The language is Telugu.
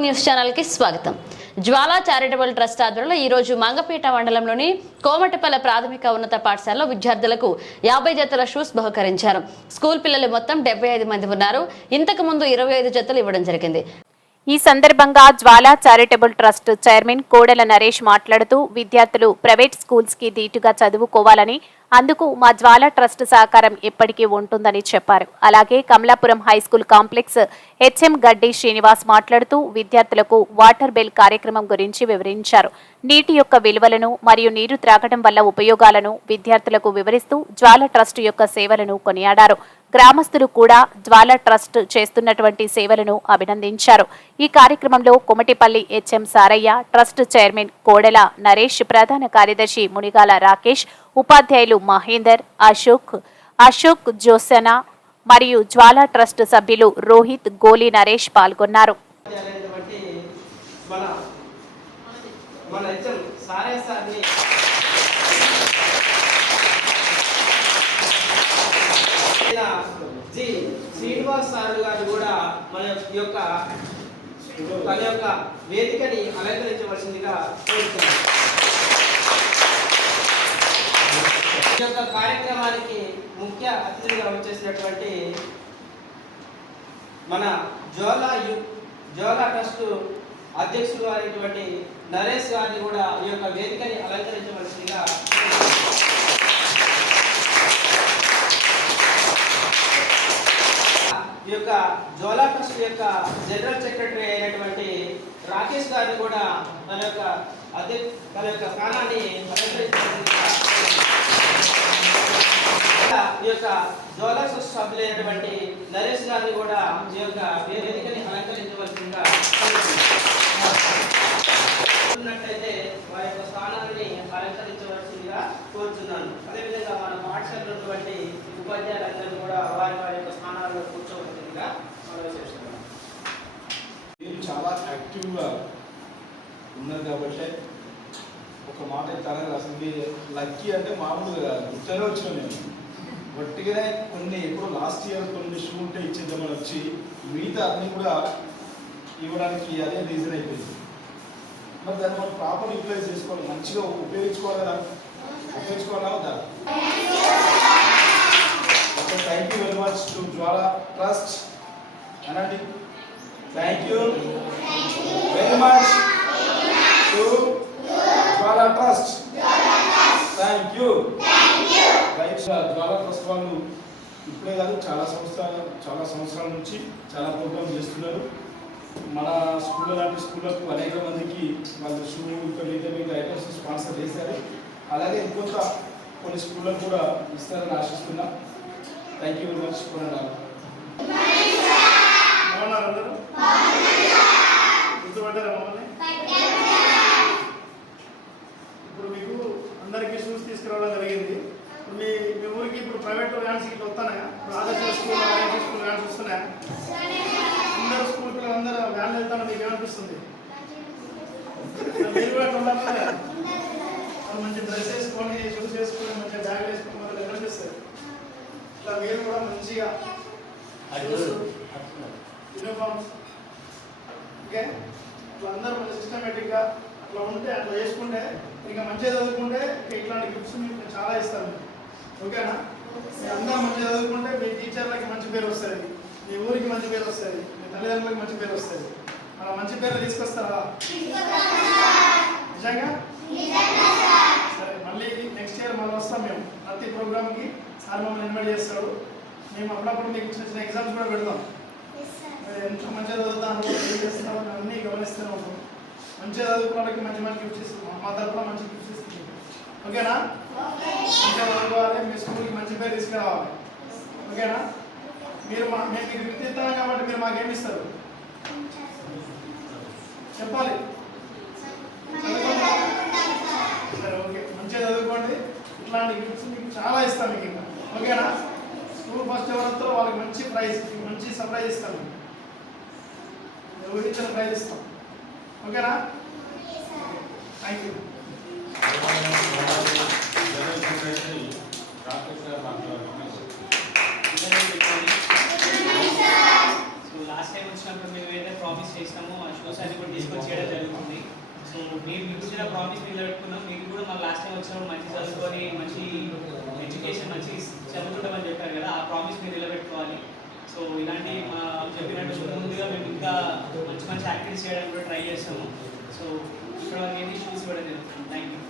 ఫోర్ న్యూస్ ఛానల్కి స్వాగతం. జ్వాలా చారిటబుల్ ట్రస్ట్ ఆధ్వర్యంలో ఈ రోజు మంగపేట మండలంలోని కోమటిపల్ల ప్రాథమిక ఉన్నత పాఠశాలలో విద్యార్థులకు యాభై జతల షూస్ బహుకరించారు. స్కూల్ పిల్లలు మొత్తం డెబ్బై ఐదు మంది ఉన్నారు. ఇంతకు ముందు ఇరవై ఐదు జతలు ఇవ్వడం జరిగింది. ఈ సందర్భంగా Jwala charitable trust chairman Kodela Naresh మాట్లాడుతూ విద్యార్థులు ప్రైవేట్ స్కూల్స్కి ధీటుగా చదువుకోవాలని అందుకు మా జ్వాలా ట్రస్ట్ సహకారం ఎప్పటికీ ఉంటుందని చెప్పారు. అలాగే Kamalapuram high school complex HM Gaddi Srinivas మాట్లాడుతూ విద్యార్థులకు వాటర్ బెల్ కార్యక్రమం గురించి వివరించారు. నీటి యొక్క విలువలను మరియు నీరు త్రాగడం వల్ల ఉపయోగాలను విద్యార్థులకు వివరిస్తూ జ్వాల ట్రస్ట్ యొక్క సేవలను కొనియాడారు. గ్రామస్తులు కూడా జ్వాల ట్రస్ట్ చేస్తున్నటువంటి సేవలను అభినందించారు. ఈ కార్యక్రమంలో Komatipalli HM Sarayya trust chairman Kodela Naresh ప్రధాన కార్యదర్శి మునిగాల రాకేష్ ఉపాధ్యాయులు మహేందర్ అశోక్ అశోక్ జోసన మరియు జ్వాల ట్రస్ట్ సభ్యులు రోహిత్ గోలి నరేష్ పాల్గొన్నారు. మన మన హెచ్ఎం సార్ని జి శ్రీనివాస్ సార్ గారు కూడా మన యొక్క తన యొక్క వేదికని అలంకరించవలసిందిగా కోరుతున్నాను ఈ యొక్క కార్యక్రమానికి ముఖ్య అతిథిగా వచ్చేసినటువంటి మన జోలా యు జోలా ట్రస్ట్ అధ్యక్షులు అయినటువంటి నరేష్ గారిని కూడా ఈ యొక్క వేదికని అలంకరించవలసిందిగా ఈ యొక్క జోలా ట్రస్ట్ యొక్క జనరల్ సెక్రటరీ అయినటువంటి రాకేష్ గారిని కూడా తన యొక్క అధ్యక్ష తన యొక్క స్థానాన్ని ఈ యొక్క జోలర్స్ సభ్యులైనటువంటి నరేష్ గారిని కూడా ఈ యొక్క వేదికని అలంకరించవలసిందిగా ఉన్నట్లయితే వారి యొక్క స్థానాన్ని అలంకరించవలసిందిగా కోరుతున్నాను అదేవిధంగా మన పాఠశాల ఉన్నటువంటి ఉపాధ్యాయులందరూ కూడా వారి వారి యొక్క స్థానాల్లో విధంగా మనం చేస్తున్నాం. మీరు చాలా యాక్టివ్గా ఉన్నారు కాబట్టి ఒక మాట తరగదు అసలు లక్కీ అంటే మామూలుగా కాదు గుర్తనే వచ్చిన నేను గట్టిగానే కొన్ని ఎప్పుడు లాస్ట్ ఇయర్ కొన్ని షూ ఉంటే ఇచ్చేద్దామని వచ్చి మిగతా అన్ని కూడా ఇవ్వడానికి అదే రీజన్ అయిపోయింది. మరి దాన్ని మనం ప్రాపర్ యూటిలైజ్ చేసుకోవాలి మంచిగా ఉపయోగించుకోవాలి కదా ఉపయోగించుకోవాలా వద్దా okay thank you very much to Jwala trust అనండి thank you very much to Jwala trust thank you right Jwala trust వాళ్ళు ఇప్పుడే కాదు చాలా సంవత్సరాలు చాలా సంవత్సరాల నుంచి చాలా ప్రోగ్రామ్ చేస్తున్నారు. మన స్కూల్ లాంటి స్కూళ్ళకు అనేక మందికి వాళ్ళు షూ ఇంకా మిగతా ఐటమ్స్ స్పాన్సర్ చేశారు. అలాగే ఇంకొంత కొన్ని స్కూళ్ళకు కూడా ఇస్తారని ఆశిస్తున్నా. థ్యాంక్ యూ వెరీ మచ్ కొనండి ఇప్పుడు మీకు అందరికీ షూస్ తీసుకురావడం జరిగింది. మీ మీ ఊరికి ఇప్పుడు ప్రైవేట్ వ్యాన్స్ ఇట్లా వస్తున్నాయా? ఇప్పుడు ఆదర్శ స్కూల్ ఆర్ఎస్ స్కూల్ వ్యాన్స్ వస్తున్నాయా? అందరూ స్కూల్ పిల్లలు అందరూ వ్యాన్ వెళ్తాను మీకు ఏమనిపిస్తుంది? మీరు కూడా అట్లా మంచి డ్రెస్ వేసుకొని షూస్ వేసుకొని మంచిగా బ్యాగ్ వేసుకొని వాళ్ళు ఏమనిపిస్తుంది ఇట్లా మీరు కూడా మంచిగా యూనిఫామ్స్ ఓకే అట్లా అందరూ మన సిస్టమేటిక్గా అట్లా ఉంటే అట్లా చేసుకుంటే ఇంకా మంచిగా చదువుకుంటే ఇంకా ఇట్లాంటి గిఫ్ట్స్ మీకు చాలా ఇస్తాను. ఓకేనా అందరూ మంచిగా చదువుకుంటే మీ టీచర్లకి మంచి పేరు వస్తుంది. మీ ఊరికి మంచి పేరు వస్తుంది. మీ తల్లిదండ్రులకి మంచి పేరు వస్తుంది. అలా మంచి పేరు తీసుకొస్తారా? నిజంగా? సరే మళ్ళీ నెక్స్ట్ ఇయర్ మళ్ళీ వస్తాం మేము. ప్రతి ప్రోగ్రామ్కి సార్ మమ్మల్ని ఇన్వైట్ చేస్తాడు మేము అప్పుడప్పుడు మీకు చిన్న చిన్న ఎగ్జామ్స్ కూడా పెడతాం. ఎంత మంచిగా చదువుతాను ఏం చేస్తున్నావు అని అన్నీ గమనిస్తూనే ఉంటాం. మంచిగా చదువుకున్న వాళ్ళకి మంచి మంచి గిఫ్ట్స్ ఇస్తాం మా తరఫున మంచి గిఫ్ట్స్ ఇస్తాం ఓకేనా? మంచిగా చదువుకోవాలి మీ స్కూల్కి మంచి పేరు తీసుకురావాలి. ఓకేనా? మీరు మా మేము మీకు గిఫ్ట్ ఇస్తాం కాబట్టి మీరు మాకేమి ఇస్తారు? చెప్పాలి. సరే ఓకే. మంచిగా చదువుకోండి. ఇట్లాంటి గిఫ్ట్స్ మీకు చాలా ఇస్తాం మీకు ఇంకా. ఓకేనా? స్కూల్ ఫస్ట్ ఎవరితో వాళ్ళకి మంచి ప్రైజ్ మంచి సర్ప్రైజ్ ఇస్తాం. మీకు. మీరు ఊహించిన ప్రైజ్ ఇస్తాం. ఓకేనా? Thank you so last time వచ్చినప్పుడు మేము ఏదైతే ప్రామిస్ చేసినామో అశ్వ షూస్ అన్ని కూడా తీసుకొని చేయడం జరుగుతుంది. సో మీరు మీకు ఇచ్చిన ప్రామిస్ మీద పెట్టుకున్నాం మీరు కూడా మా లాస్ట్ టైం వచ్చినప్పుడు మంచి చదువుకొని మంచి ఎడ్యుకేషన్ మంచి చదువుకుంటామని చెప్పారు కదా ఆ ప్రామిస్ మీరు నిలబెట్టుకోవాలి. సో ఇలాంటి మా చెప్పినట్టు ముందుగా మేము ఇంకా మంచి మంచి యాక్టివిటీస్ చేయడానికి కూడా ట్రై చేస్తాము. సో ఇక్కడ వరకు షూస్ కూడా జరుగుతుంది థ్యాంక్ యూ